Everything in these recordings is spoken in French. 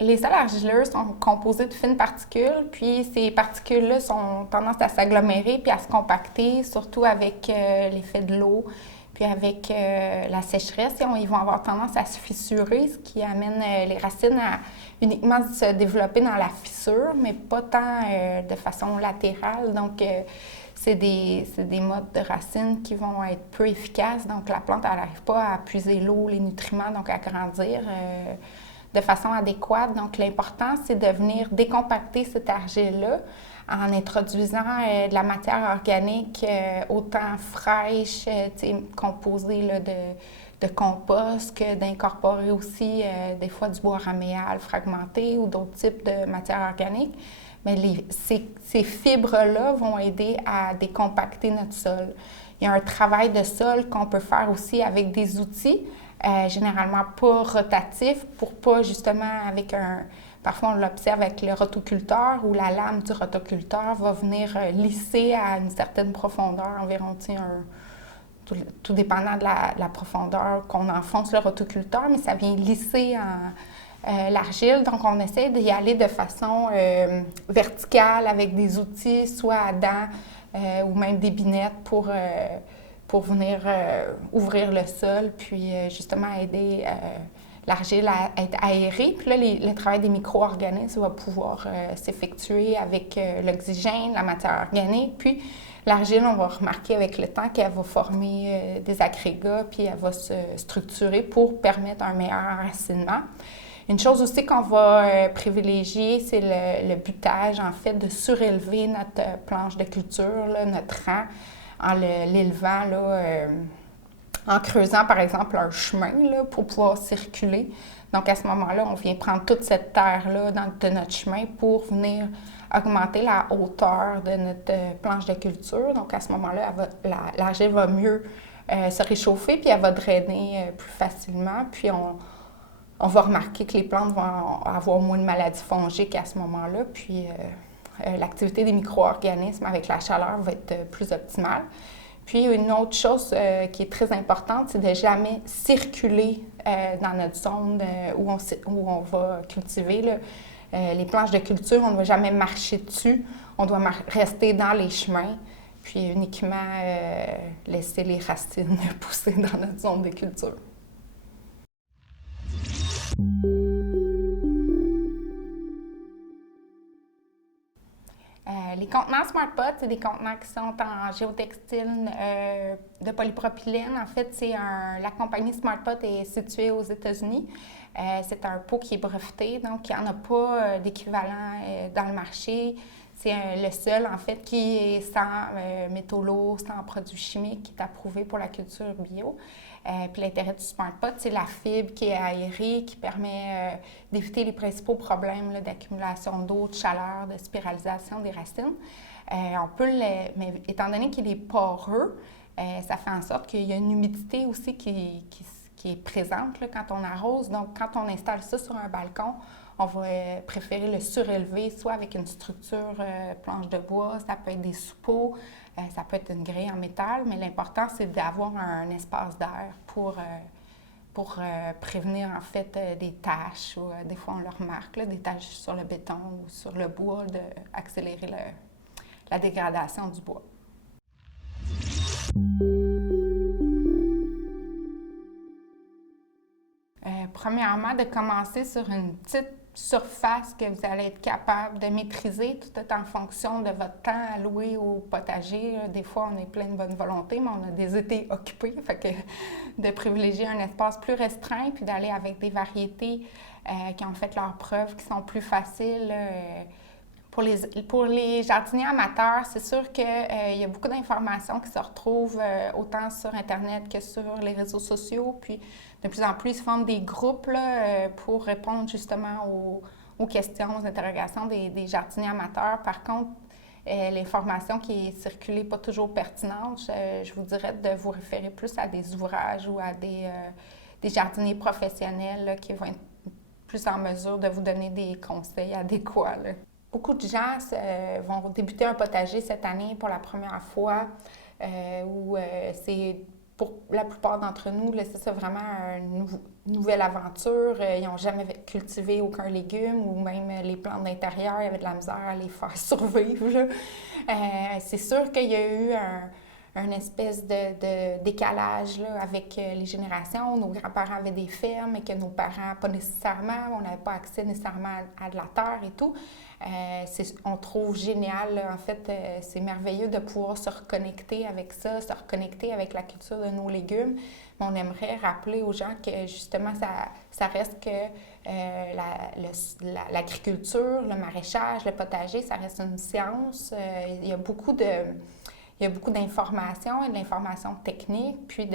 Les sols argileux sont composés de fines particules, puis ces particules-là ont tendance à s'agglomérer puis à se compacter, surtout avec l'effet de l'eau, puis avec la sécheresse. Ils vont avoir tendance à se fissurer, ce qui amène les racines à uniquement se développer dans la fissure, mais pas tant de façon latérale. Donc, c'est des modes de racines qui vont être peu efficaces. Donc, la plante, elle n'arrive pas à puiser l'eau, les nutriments, donc à grandir de façon adéquate. Donc, l'important, c'est de venir décompacter cette argile-là en introduisant de la matière organique autant fraîche, composée là, de compost, que d'incorporer aussi des fois du bois raméal fragmenté ou d'autres types de matière organique. Mais ces fibres-là vont aider à décompacter notre sol. Il y a un travail de sol qu'on peut faire aussi avec des outils, généralement pas rotatifs, pour pas justement avec un... Parfois, on l'observe avec le rotoculteur où la lame du rotoculteur va venir lisser à une certaine profondeur, environ tout dépendant de la profondeur qu'on enfonce le rotoculteur, mais ça vient lisser l'argile. Donc, on essaie d'y aller de façon verticale avec des outils, soit à dents ou même des binettes pour venir ouvrir le sol, puis justement aider l'argile à être aérée. Puis là, le travail des micro-organismes va pouvoir s'effectuer avec l'oxygène, la matière organique. Puis l'argile, on va remarquer avec le temps qu'elle va former des agrégats, puis elle va se structurer pour permettre un meilleur enracinement. Une chose aussi qu'on va privilégier, c'est le butage, en fait, de surélever notre planche de culture, là, notre rang, en l'élevant, en creusant, par exemple, un chemin là, pour pouvoir circuler. Donc, à ce moment-là, on vient prendre toute cette terre-là de notre chemin pour venir augmenter la hauteur de notre planche de culture. Donc, à ce moment-là, l'argile va mieux se réchauffer, puis elle va drainer plus facilement. Puis, on va remarquer que les plantes vont avoir moins de maladies fongiques à ce moment-là. Puis, l'activité des micro-organismes avec la chaleur va être plus optimale. Puis, une autre chose qui est très importante, c'est de jamais circuler dans notre zone où on va cultiver. Là. Les planches de culture, on ne va jamais marcher dessus. On doit rester dans les chemins, puis uniquement laisser les racines pousser dans notre zone de culture. Les contenants SmartPot, c'est des contenants qui sont en géotextile de polypropylène. En fait, la compagnie SmartPot est située aux États-Unis. C'est un pot qui est breveté, donc il n'y en a pas d'équivalent dans le marché. C'est le seul, en fait, qui est sans métaux lourds, sans produits chimiques, qui est approuvé pour la culture bio. Puis l'intérêt du SmartPot, c'est la fibre qui est aérée, qui permet d'éviter les principaux problèmes là, d'accumulation d'eau, de chaleur, de spiralisation des racines. Mais étant donné qu'il est poreux, ça fait en sorte qu'il y a une humidité aussi qui est présente là, quand on arrose. Donc, quand on installe ça sur un balcon, on va préférer le surélever, soit avec une structure planche de bois, ça peut être des suppos, ça peut être une grille en métal, mais l'important, c'est d'avoir un espace d'air pour prévenir, en fait, des taches, ou des fois, on le remarque, là, des taches sur le béton ou sur le bois, d'accélérer la dégradation du bois. Premièrement, de commencer sur une petite surface que vous allez être capable de maîtriser, tout est en fonction de votre temps alloué au potager. Des fois, on est plein de bonne volonté, mais on a des étés occupés. Fait que de privilégier un espace plus restreint, puis d'aller avec des variétés qui ont fait leurs preuves, qui sont plus faciles. Pour les jardiniers amateurs, c'est sûr qu'il y a beaucoup d'informations qui se retrouvent autant sur Internet que sur les réseaux sociaux. Puis, de plus en plus, ils se forment des groupes là, pour répondre justement aux questions, aux interrogations des jardiniers amateurs. Par contre, l'information qui est circulée n'est pas toujours pertinente. Je vous dirais de vous référer plus à des ouvrages ou à des jardiniers professionnels là, qui vont être plus en mesure de vous donner des conseils adéquats. Là. Beaucoup de gens vont débuter un potager cette année pour la première fois, où c'est pour la plupart d'entre nous, là, c'est ça vraiment une nouvelle aventure. Ils n'ont jamais cultivé aucun légume ou même les plantes d'intérieur, il y avait de la misère à les faire survivre, là. C'est sûr qu'il y a eu un espèce de décalage là, avec les générations. Nos grands-parents avaient des fermes et que nos parents, pas nécessairement, on n'avait pas accès nécessairement à de la terre et tout. On trouve génial, là, en fait, c'est merveilleux de pouvoir se reconnecter avec ça, se reconnecter avec la culture de nos légumes. Mais on aimerait rappeler aux gens que justement, ça reste que l'agriculture, le maraîchage, le potager, ça reste une science. Il y a beaucoup d'informations et de l'information technique, puis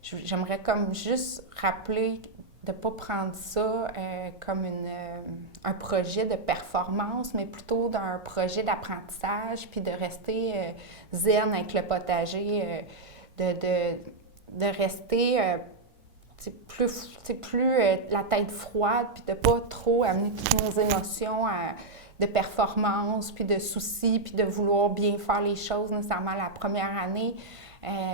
j'aimerais comme juste rappeler de ne pas prendre ça comme un projet de performance, mais plutôt d'un projet d'apprentissage, puis de rester zen avec le potager, de rester plus la tête froide, puis de ne pas trop amener toutes nos émotions de performance, puis de soucis, puis de vouloir bien faire les choses nécessairement la première année.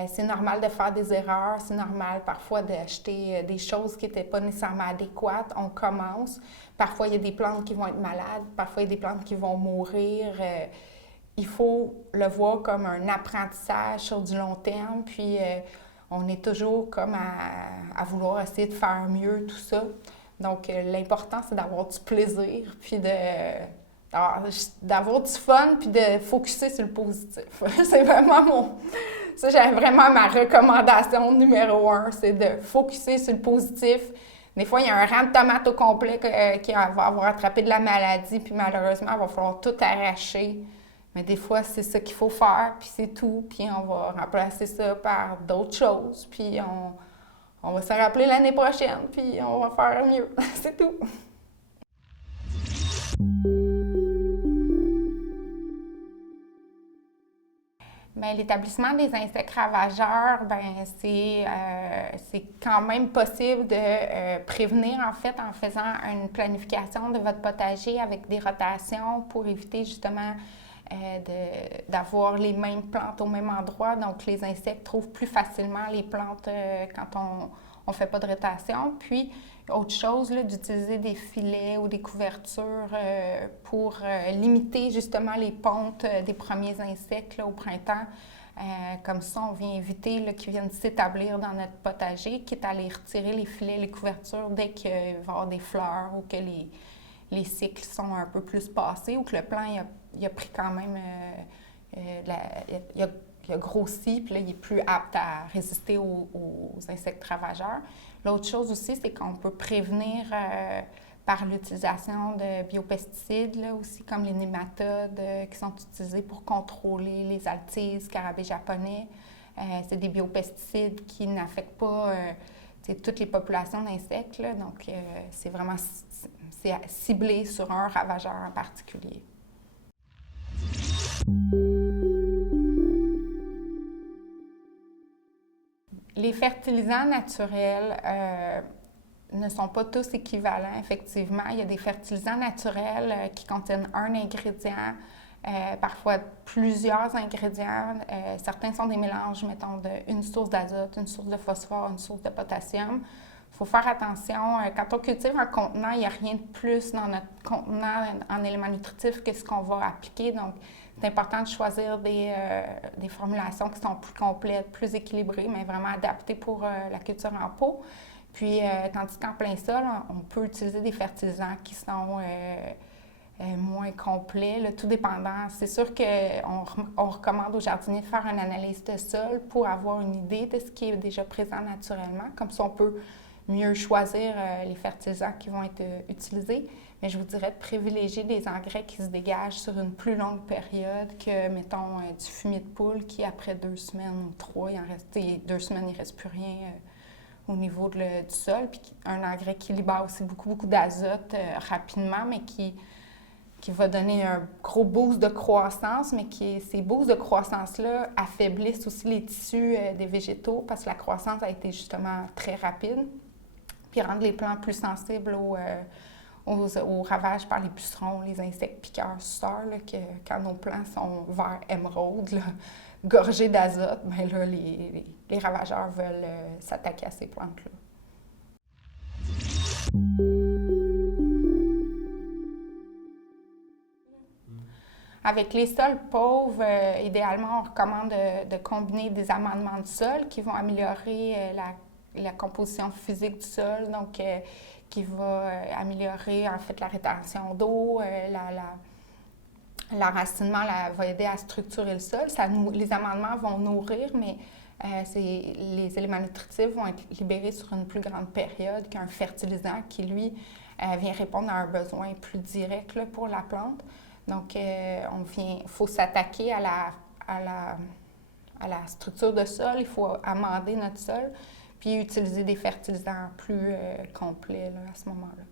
C'est normal de faire des erreurs, c'est normal parfois d'acheter des choses qui n'étaient pas nécessairement adéquates. On commence. Parfois, il y a des plantes qui vont être malades, parfois, il y a des plantes qui vont mourir. Il faut le voir comme un apprentissage sur du long terme, puis on est toujours comme à vouloir essayer de faire mieux, tout ça. Donc, l'important, c'est d'avoir du plaisir, puis d'avoir du fun, puis de focusser sur le positif. C'est vraiment Ça, j'ai vraiment ma recommandation numéro 1, c'est de focusser sur le positif. Des fois, il y a un rang de tomates au complet qui va avoir attrapé de la maladie, puis malheureusement, il va falloir tout arracher. Mais des fois, c'est ça qu'il faut faire, puis c'est tout. Puis on va remplacer ça par d'autres choses, puis on va se rappeler l'année prochaine, puis on va faire mieux. C'est tout. Bien, l'établissement des insectes ravageurs, c'est quand même possible de prévenir, en fait, en faisant une planification de votre potager avec des rotations pour éviter justement d'avoir les mêmes plantes au même endroit. Donc, les insectes trouvent plus facilement les plantes quand on ne fait pas de rotation. Puis, autre chose, d'utiliser des filets ou des couvertures pour limiter justement les pontes des premiers insectes là, au printemps. Comme ça, on vient éviter qu'ils viennent s'établir dans notre potager, quitte à aller retirer les filets, les couvertures dès qu'il va y avoir des fleurs ou que les cycles sont un peu plus passés ou que le plant il a pris quand même, il a grossi, puis là, il est plus apte à résister aux insectes ravageurs. L'autre chose aussi, c'est qu'on peut prévenir par l'utilisation de biopesticides, là, aussi comme les nématodes qui sont utilisés pour contrôler les altises, scarabées japonais. C'est des biopesticides qui n'affectent pas toutes les populations d'insectes, là, donc c'est vraiment ciblé sur un ravageur en particulier. Les fertilisants naturels ne sont pas tous équivalents, effectivement. Il y a des fertilisants naturels qui contiennent un ingrédient, parfois plusieurs ingrédients. Certains sont des mélanges, mettons, d'une source d'azote, une source de phosphore, une source de potassium. Il faut faire attention. Quand on cultive un contenant, il n'y a rien de plus dans notre contenant en éléments nutritifs que ce qu'on va appliquer. Donc, c'est important de choisir des formulations qui sont plus complètes, plus équilibrées, mais vraiment adaptées pour la culture en pot. Puis, tandis qu'en plein sol, on peut utiliser des fertilisants qui sont moins complets, là, tout dépendant. C'est sûr qu'on recommande aux jardiniers de faire une analyse de sol pour avoir une idée de ce qui est déjà présent naturellement. Comme ça, on peut mieux choisir les fertilisants qui vont être utilisés. Mais je vous dirais de privilégier des engrais qui se dégagent sur une plus longue période que, mettons, du fumier de poule qui, après 2 semaines ou 3, 2 semaines, il ne reste plus rien au niveau du sol. Puis un engrais qui libère aussi beaucoup d'azote rapidement, mais qui va donner un gros boost de croissance, mais ces boosts de croissance-là affaiblissent aussi les tissus des végétaux parce que la croissance a été justement très rapide, puis rendent les plants plus sensibles aux ravages par les pucerons, les insectes piqueurs suceurs, quand nos plants sont vert émeraude. gorgé d'azote, bien là, les ravageurs veulent s'attaquer à ces plantes-là. Avec les sols pauvres, idéalement, on recommande de combiner des amendements de sol qui vont améliorer la composition physique du sol, donc qui va améliorer en fait la rétention d'eau, l'enracinement va aider à structurer le sol. Les amendements vont nourrir, mais les éléments nutritifs vont être libérés sur une plus grande période qu'un fertilisant qui, lui, vient répondre à un besoin plus direct là, pour la plante. Donc, il faut s'attaquer à la structure de sol, il faut amender notre sol, puis utiliser des fertilisants plus complets là, à ce moment-là.